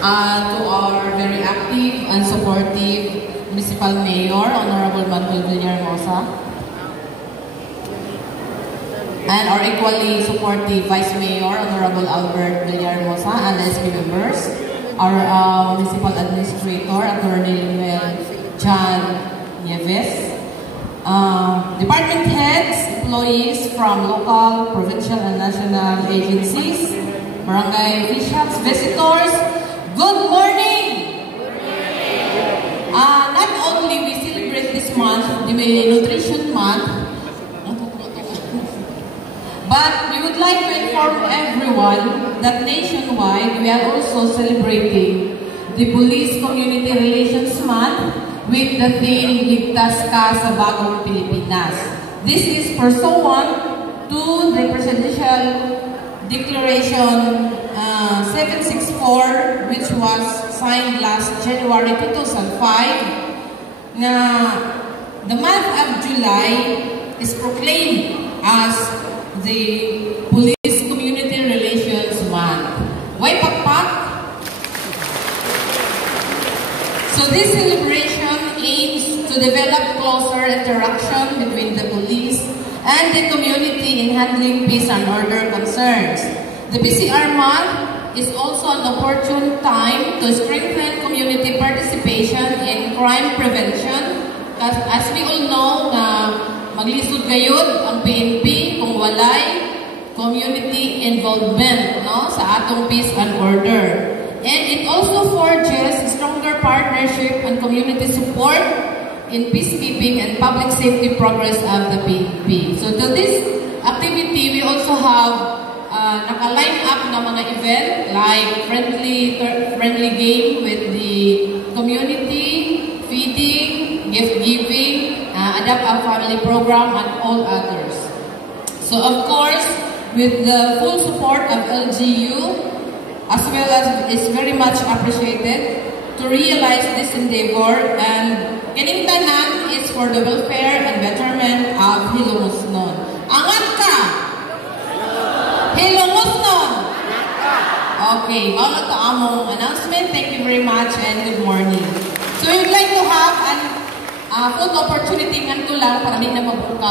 to our very active and supportive Municipal Mayor, Honorable Manuel Villahermosa, and our equally supportive Vice Mayor, Honorable Albert Villahermosa, and SB members, our Municipal Administrator, Attorney Limuel John Nieves, department heads, employees from local, provincial, and national agencies, barangay officials, visitors, good morning! Not only we celebrate this month, the Nutrition Month, but we would like to inform everyone that nationwide we are also celebrating the Police Community Relations Month with the theme Ligtas Ka sa Bagong Pilipinas. This is pursuant to the Presidential Declaration 764, which was signed last January 2005. The month of July is proclaimed as the Police Community Relations Month. Why pakpak? So this celebration aims to develop closer interaction between the police and the community in handling peace and order concerns. The PCR month is also an opportune time to strengthen community participation in crime prevention. As we all know, maglisod gayud ang PNP kung walay community involvement sa atong peace and order. And it also forges stronger partnership and community support in peacekeeping and public safety progress of the PNP. So to this activity, we also have naka-line up na mga event like friendly game with the community, feeding, gift giving, Adapt a Family program, and all others. So of course, with the full support of LGU, as well as is very much appreciated to realize this endeavor, and kining tanan is for the welfare and betterment of Hilongosnon. Angat ka! Hilongosnon! Okay, wala to among announcement. Thank you very much and good morning. So we would like to have an full opportunity nganto lang para di na mabuka